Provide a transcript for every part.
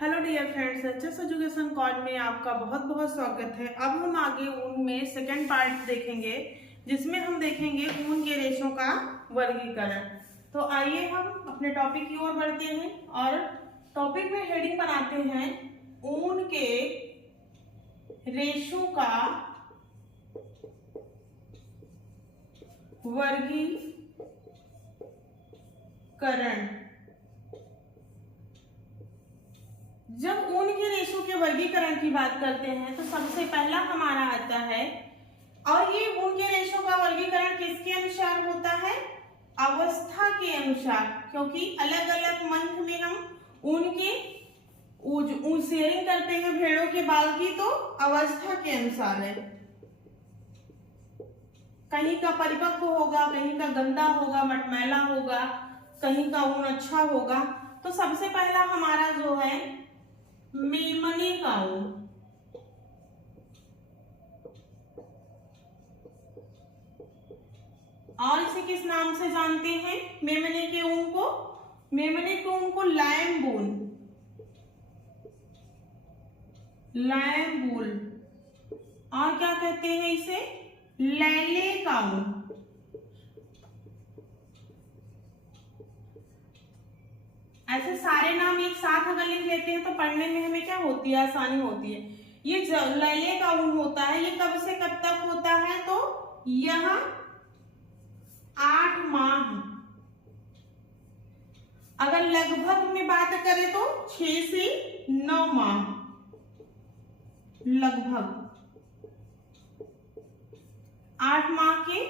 Hello dear friends, HS education call में आपका बहुत बहुत स्वागत है। अब हम आगे ऊन में सेकंड पार्ट देखेंगे, जिसमें हम देखेंगे ऊन के रेशों का वर्गीकरण। तो आइए हम अपने टॉपिक की ओर बढ़ते हैं और टॉपिक में हेडिंग बनाते हैं ऊन के रेशों का वर्गीकरण। जब ऊन के रेशों के वर्गीकरण की बात करते हैं तो सबसे पहला हमारा आता है, और ये ऊन के रेशों का वर्गीकरण किसके अनुसार होता है? अवस्था के अनुसार, क्योंकि अलग अलग मंथ में हम ऊन शेयरिंग करते हैं भेड़ों के बाल की, तो अवस्था के अनुसार है। कहीं का परिपक्व होगा, कहीं का गंदा होगा, मटमैला होगा, कहीं का ऊन अच्छा होगा। तो सबसे पहला हमारा जो है मेमने का ऊन, और इसे किस नाम से जानते हैं? मेमने के ऊन को लायम वूल, और क्या कहते हैं इसे? लैले का ऊन। ऐसे सारे नाम एक साथ अगर लिख लेते हैं तो पढ़ने में हमें क्या होती है? आसानी होती है। ये लैले का ऊन होता है, ये कब से कब तक होता है? तो यह 8 माह। अगर लगभग में बात करें तो 6 से 9 माह, लगभग 8 माह के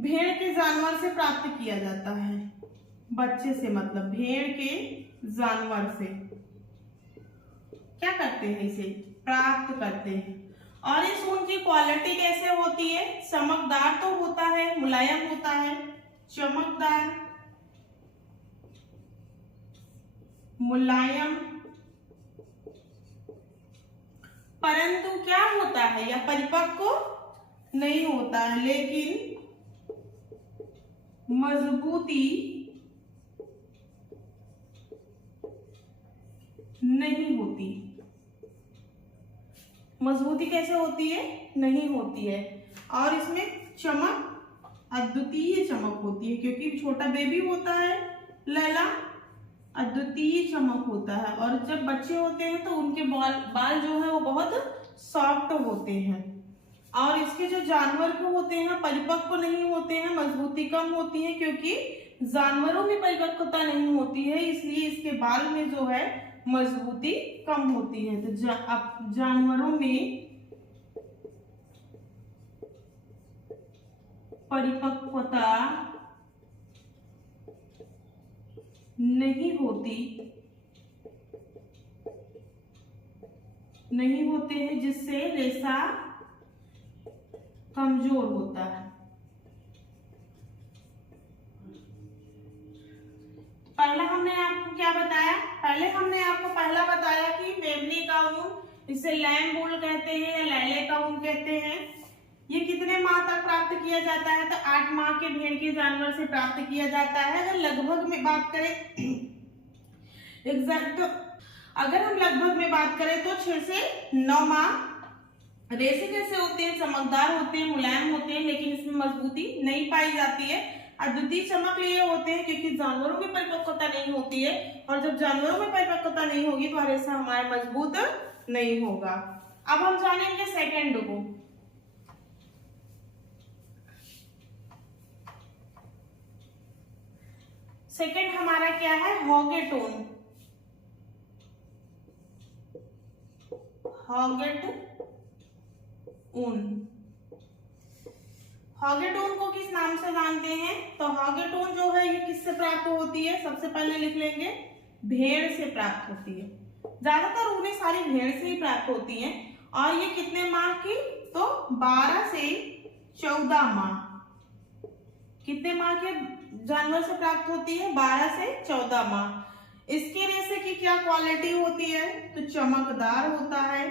भेड़ के जानवर से प्राप्त किया जाता है। बच्चे से मतलब भेड़ के जानवर से क्या करते हैं? इसे प्राप्त करते हैं। और इस ऊन की क्वालिटी कैसे होती है? चमकदार तो होता है, मुलायम होता है, चमकदार, मुलायम, परंतु क्या होता है? यह परिपक्व नहीं होता है, लेकिन मजबूती नहीं होती। मजबूती कैसे होती है? नहीं होती है। और इसमें चमक, अद्वितीय चमक होती है, क्योंकि छोटा बेबी होता है लैला, अद्वितीय चमक होता है। और जब बच्चे होते हैं तो उनके बाल जो है वो बहुत सॉफ्ट होते हैं। और इसके जो जानवर को होते हैं परिपक्व नहीं होते हैं, मजबूती कम होती है, क्योंकि जानवरों में परिपक्वता नहीं होती है, इसलिए इसके बाल में जो है मजबूती कम होती है। तो जानवरों में परिपक्वता नहीं होते हैं, जिससे रेशा कमजोर होता है। पहला हमने आपको क्या बताया? पहला बताया कि मेमने का ऊन, इसे लैम वूल कहते हैं या लैले का ऊन कहते हैं। ये कितने माह तक प्राप्त किया जाता है? तो 8 माह के भेड़ के जानवर से प्राप्त किया जाता है। अगर लगभग में बात करें एग्जैक्ट, अगर हम लगभग में बात करें तो 6 से 9 माह। रेशे कैसे होते हैं? चमकदार होते हैं, मुलायम होते हैं, लेकिन इसमें मजबूती नहीं पाई जाती है। अद्वितीय चमक लिए होते हैं, क्योंकि जानवरों में परिपक्वता नहीं होती है, और जब जानवरों में परिपक्वता नहीं होगी तो रेशा हमारा मजबूत नहीं होगा। अब हम जानेंगे सेकंड को। सेकंड हमारा क्या है? हॉगेट ऊन को किस नाम से जानते हैं? तो हॉगेट ऊन जो है ये किससे प्राप्त होती है? सबसे पहले लिख लेंगे, भेड़ से प्राप्त होती है। ज्यादातर ऊनें सारी भेड़ से ही प्राप्त होती हैं। और ये कितने माह की? तो 12 से 14 माह। कितने माह के जानवर से प्राप्त होती है? 12 से 14 माह। इसके रेशे की क्या क्वालिटी होती है? तो चमकदार होता है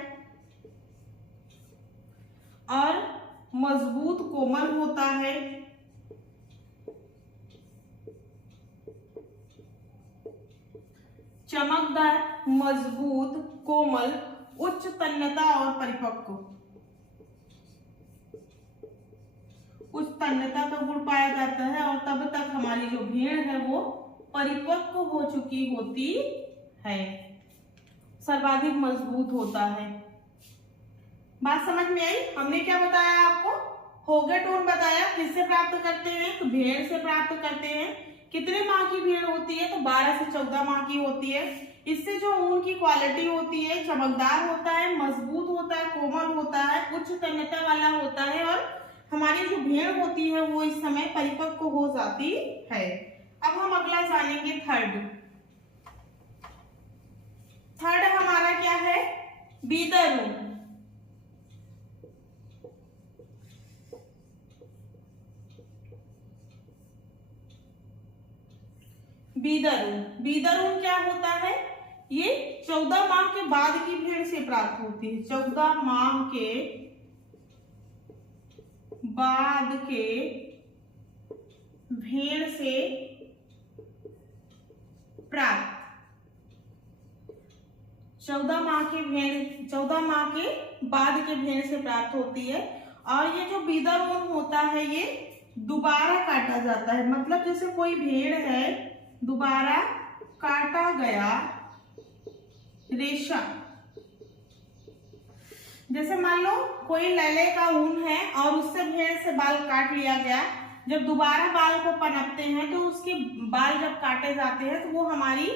और मजबूत कोमल होता है। चमकदार, मजबूत, कोमल, उच्च तन्यता और परिपक्व। उच्च तन्यता का गुण पाया जाता है और तब तक हमारी जो भेड़ है वो परिपक्व हो चुकी होती है, सर्वाधिक मजबूत होता है। बात समझ में आई? हमने क्या बताया आपको? होगेटोन बताया। किससे प्राप्त करते हैं? तो भेड़ से प्राप्त करते हैं। कितने माह की भेड़ होती है? तो 12 से 14 माह की होती है। इससे जो ऊन की क्वालिटी होती है, चमकदार होता है, मजबूत होता है, कोमल होता है, उच्च तन्यता वाला होता है और हमारी जो भेड़ होती है वो इस समय परिपक्व हो जाती है। अब हम अगला जानेंगे थर्ड। थर्ड हमारा क्या है? बीदर ऊन। बीदर ऊन। बीदर ऊन क्या होता है? ये 14 माह के बाद की भेड़ से प्राप्त होती है। 14 माह के बाद के भेड़ से प्राप्त। 14 माह के भेड़ 14 माह के बाद के भेड़ से प्राप्त होती है। और ये जो बीदर ऊन होता है ये दोबारा काटा जाता है। मतलब जैसे कोई भेड़ है, दोबारा काटा गया रेशा। जैसे मान लो कोई लैले का ऊन है और उससे भेड़ से बाल काट लिया गया, जब दोबारा बाल को पनपते हैं तो उसके बाल जब काटे जाते हैं तो वो हमारी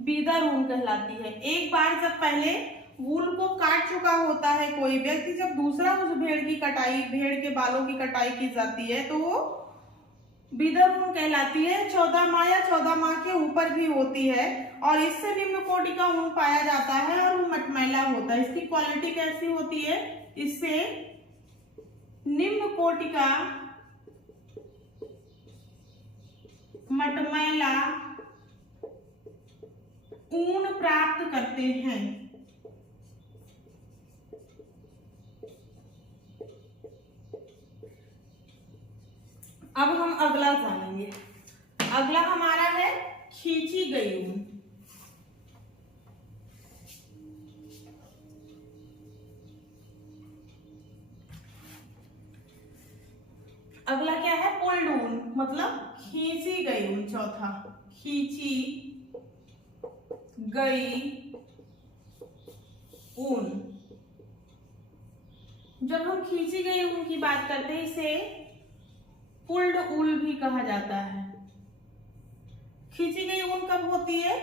बीदर ऊन कहलाती है। एक बार जब पहले ऊन को काट चुका होता है कोई व्यक्ति, जब दूसरा उस भेड़ की कटाई, भेड़ के बालों की कटाई की जाती है तो वो बीदर ऊन कहलाती है। 14 माह या 14 माह के ऊपर भी होती है और इससे निम्न कोटि का ऊन पाया जाता है और वो मटमैला होता है। इसकी क्वालिटी कैसी होती है? इससे निम्न कोटि का मटमैला ऊन प्राप्त करते हैं। अब हम अगला जानेंगे। अगला हमारा है खींची गई ऊन। अगला क्या है? पुल्ड ऊन, मतलब खींची गई ऊन। चौथा, खींची गई ऊन। जब हम खींची गई ऊन की बात करते हैं इसे पुल्ड ऊल भी कहा जाता है। खींची गई ऊन कब होती है?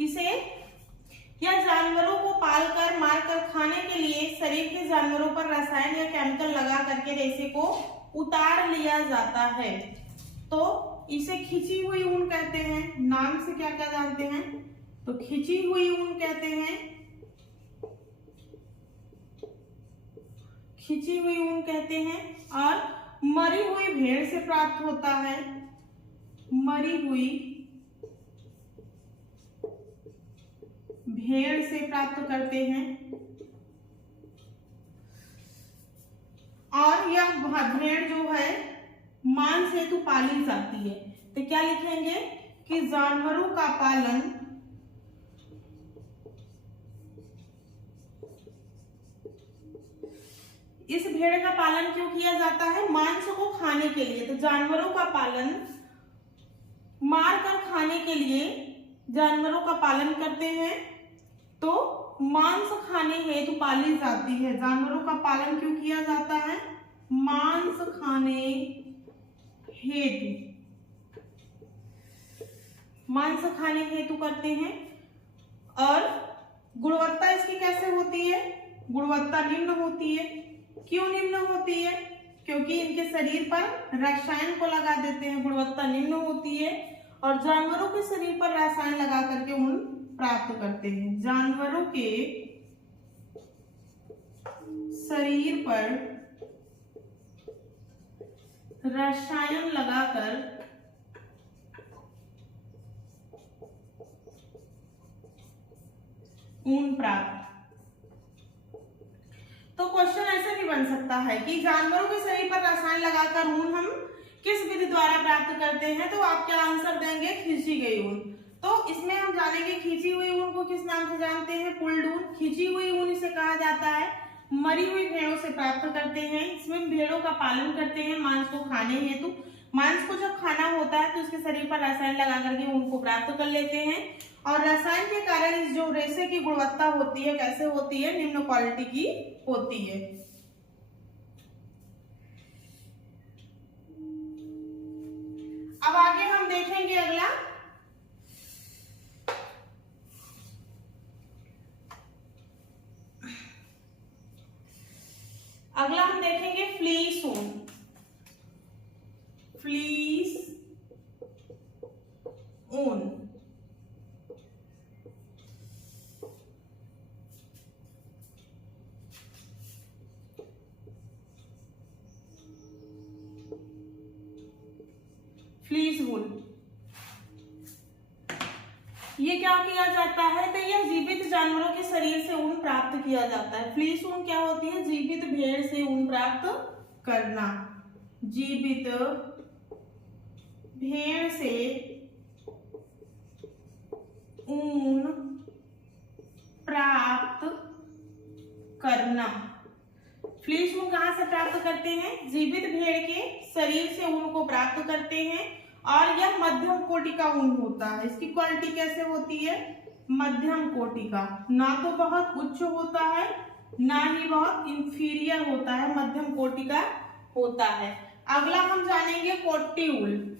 इसे या जानवरों को पालकर मारकर खाने के लिए शरीर के जानवरों पर रसायन या केमिकल लगा करके रेशे को उतार लिया जाता है, तो इसे खींची हुई ऊन कहते हैं। नाम से क्या क्या जानते हैं? तो खींची हुई ऊन कहते हैं। खींची हुई ऊन कहते हैं। और मरी हुई भेड़ से प्राप्त होता है। मरी हुई भेड़ से प्राप्त करते हैं। और यह भेड़ जो है मांस हेतु पाली जाती है। तो क्या लिखेंगे कि जानवरों का पालन इस भेड़ का पालन क्यों किया जाता है? मांस को खाने के लिए। तो जानवरों का पालन मार कर खाने के लिए जानवरों का पालन करते हैं, तो मांस खाने हेतु पाली जाती है। जानवरों का पालन क्यों किया जाता है? मांस खाने हेतु। मांस खाने हेतु करते हैं। और गुणवत्ता इसकी कैसे होती है? गुणवत्ता निम्न होती है। क्यों निम्न होती है? क्योंकि इनके शरीर पर रसायन को लगा देते हैं, गुणवत्ता निम्न होती है। और जानवरों के शरीर पर रसायन लगा करके ऊन प्राप्त करते हैं। जानवरों के शरीर पर रसायन लगाकर ऊन प्राप्त। तो क्वेश्चन ऐसे भी बन सकता है कि जानवरों के शरीर पर रसायन लगाकर ऊन हम किस विधि द्वारा प्राप्त करते हैं? तो आप क्या आंसर देंगे? खींची गई ऊन। तो इसमें हम जानेंगे खींची हुई ऊन को किस नाम से जानते हैं, पुल्ड ऊन। खींची हुई ऊन इसे कहा जाता है। मरी हुई भेड़ों से प्राप्त करते हैं। इसमें भेड़ों का पालन करते हैं मांस को खाने हेतु। मांस को जब खाना होता है तो उसके शरीर पर रसायन लगा करके ऊन को प्राप्त कर लेते हैं, और रसायन के कारण इस जो रेशे की गुणवत्ता होती है कैसे होती है, निम्न क्वालिटी की होती है। अब आगे हम देखेंगे अगला हम देखेंगे फ्लीस ऊन। फ्लीस ऊन फ्लीस वूल, ये क्या किया जाता है, तो यह जीवित जानवरों के शरीर से ऊन प्राप्त किया जाता है। फ्लीस ऊन क्या होती है, जीवित भेड़ से ऊन प्राप्त करना। जीवित भेड़ से ऊन प्राप्त करना। फ्लीस ऊन कहां से प्राप्त करते हैं, जीवित भेड़ के शरीर से ऊन को प्राप्त करते हैं, और यह मध्यम कोटि का ऊन होता है। इसकी क्वालिटी कैसे होती है, मध्यम कोटि का, ना तो बहुत उच्च होता है ना ही बहुत इंफीरियर होता है, मध्यम कोटि का होता है। अगला हम जानेंगे कोट्टी ऊल।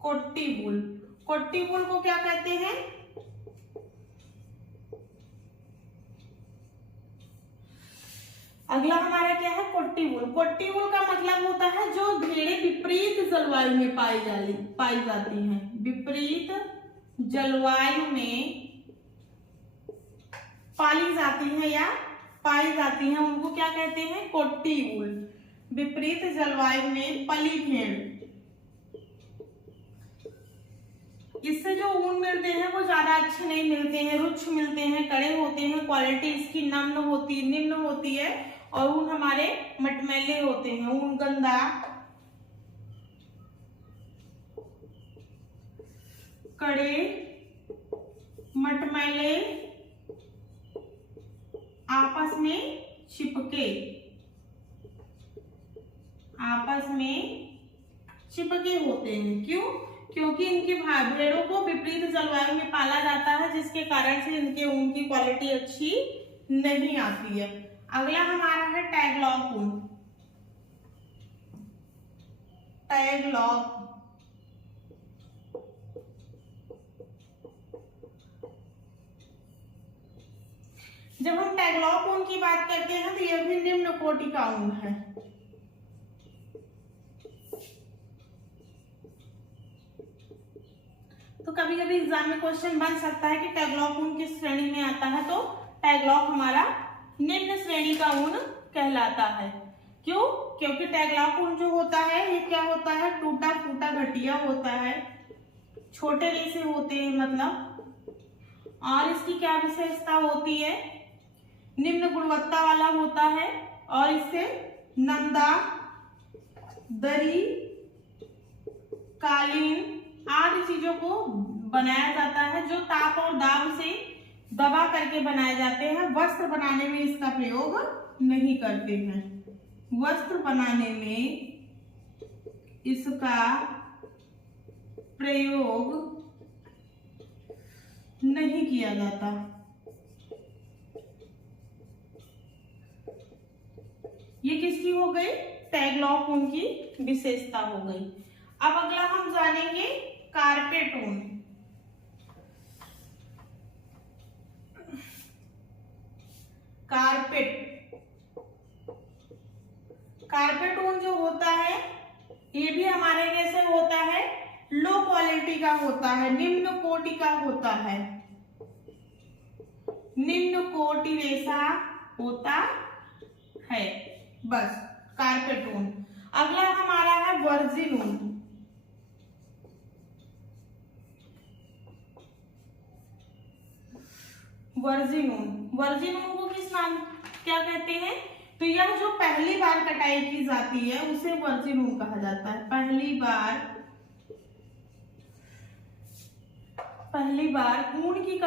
कोट्टी वूल, कोट्टी वूल को क्या कहते हैं, अगला हमारा क्या है, कोट्टी वूल। कोट्टी वूल का मतलब होता है जो भेड़ें विपरीत जलवायु में पाई जाती हैं। विपरीत जलवायु में पाली जाती है या पाई जाती हैं, उनको क्या कहते हैं, कोट्टी वूल। विपरीत जलवायु में पली भेड़, इससे जो ऊन मिलते हैं वो ज्यादा अच्छे नहीं मिलते हैं, रुक्ष मिलते हैं, कड़े होते हैं, क्वालिटी इसकी निम्न होती है, और ऊन हमारे मटमैले होते हैं, ऊन गंदा, कड़े, मटमैले, आपस में चिपके होते हैं। क्यों, क्योंकि इनके भेड़ों को विपरीत जलवायु में पाला जाता है, जिसके कारण से इनके ऊन की क्वालिटी अच्छी नहीं आती है। अगला हमारा है टैगलॉक ऊन। टैगलॉक, जब हम टैगलॉक ऊन की बात करते हैं तो यह भी निम्न कोटि का ऊन है। तो कभी कभी एग्जाम में क्वेश्चन बन सकता है कि टैगलॉक ऊन किस श्रेणी में आता है, तो टैगलॉक हमारा निम्न श्रेणी का ऊन कहलाता है। क्यों, क्योंकि टैगलॉक ऊन जो होता है ये क्या होता है, टूटा फूटा घटिया होता है, छोटे रेशे होते हैं मतलब, और इसकी क्या विशेषता होती है, निम्न गुणवत्ता वाला होता है, और इससे नंदा, दरी, कालीन आदि चीजों को बनाया जाता है, जो ताप और दाब से दबा करके बनाए जाते हैं। वस्त्र बनाने में इसका प्रयोग नहीं करते हैं, वस्त्र बनाने में इसका प्रयोग नहीं किया जाता। ये किसकी हो गई, टैगलॉक ऊन की विशेषता हो गई। अब अगला हम जानेंगे कारपेट ऊन। कारपेट ऊन जो होता है ये भी हमारे कैसे होता है, लो क्वालिटी का होता है, निम्न कोटि का होता है, निम्न कोटि रेशा होता है, बस कारपेट ऊन। अगला हमारा है वर्जिन ऊन। वर्जिन ऊन। वर्जिन ऊन को किस नाम क्या कहते हैं? तो यह जो पहली बार कटाई की जाती है उसे वर्जिन ऊन कहा जाता है। पहली बार ऊन की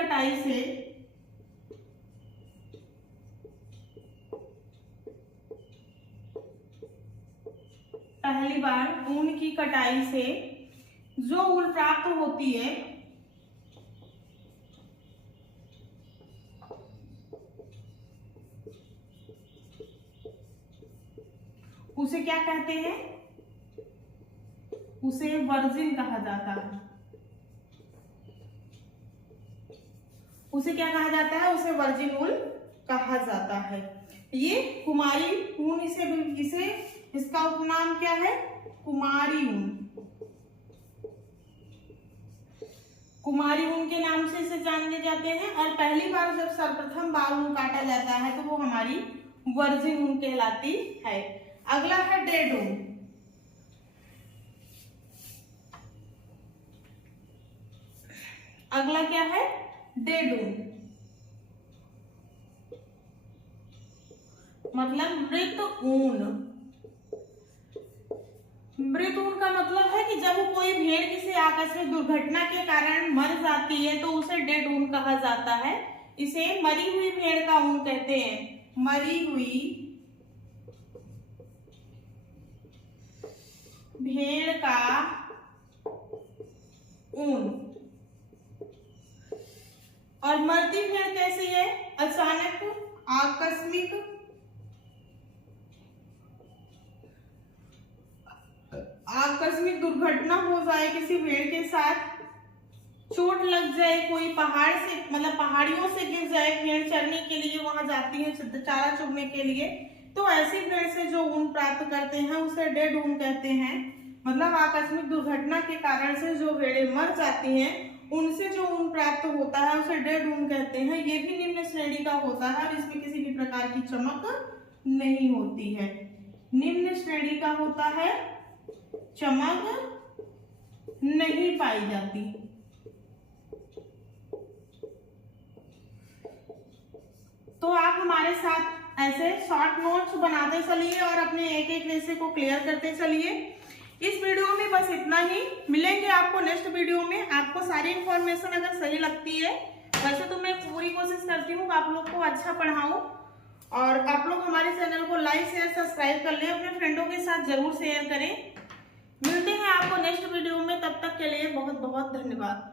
कटाई से जो ऊन प्राप्त होती है उसे क्या कहते हैं? उसे वर्जिन कहा जाता है। उसे क्या कहा जाता है? उसे वर्जिन ऊन कहा जाता है। ये कुमारी ऊन इसे इसका उपनाम क्या है? कुमारी ऊन। कुमारी ऊन के नाम से इसे जाने जाते हैं। और पहली बार जब सर्वप्रथम बार ऊन काटा जाता है तो वो हमारी वर्जिन ऊन कहलाती है। अगला है डेड ऊन। अगला क्या है? डेड ऊन, मतलब मृत ऊन। मृत ऊन का मतलब है कि जब कोई भेड़ किसी आकस्मिक दुर्घटना के कारण मर जाती है तो उसे डेड ऊन कहा जाता है। इसे मरी हुई भेड़ का ऊन कहते हैं। मरी हुई भेड़ का ऊन। और मरती भेड़ कैसी है? अचानक आकस्मिक दुर्घटना हो जाए किसी भेड़ के साथ, चोट लग जाए, कोई पहाड़ से मतलब पहाड़ियों से गिर जाए, भेड़ चरने के लिए वहां जाती है चारा चुगने के लिए, तो ऐसी भेड़ से जो ऊन प्राप्त करते हैं उसे डेड ऊन कहते हैं। मतलब आकस्मिक दुर्घटना के कारण से जो भेड़ें मर जाती हैं उनसे जो ऊन प्राप्त होता है उसे डेड ऊन कहते हैं। ये भी निम्न श्रेणी का होता है और इसमें किसी भी प्रकार की चमक नहीं होती है। निम्न श्रेणी का होता है, चमक नहीं पाई जाती। तो आप हमारे साथ ऐसे शॉर्ट नोट्स बनाते चलिए और अपने एक एक रेसे को क्लियर करते चलिए। इस वीडियो में बस इतना ही। मिलेंगे आपको नेक्स्ट वीडियो में। आपको सारी इंफॉर्मेशन अगर सही लगती है, वैसे तो मैं पूरी कोशिश करती हूँ आप लोग को अच्छा पढ़ाऊं, और आप लोग हमारे चैनल को लाइक शेयर सब्सक्राइब कर लें, अपने फ्रेंडों के साथ जरूर शेयर करें। मिलते हैं आपको नेक्स्ट वीडियो में, तब तक के लिए बहुत बहुत धन्यवाद।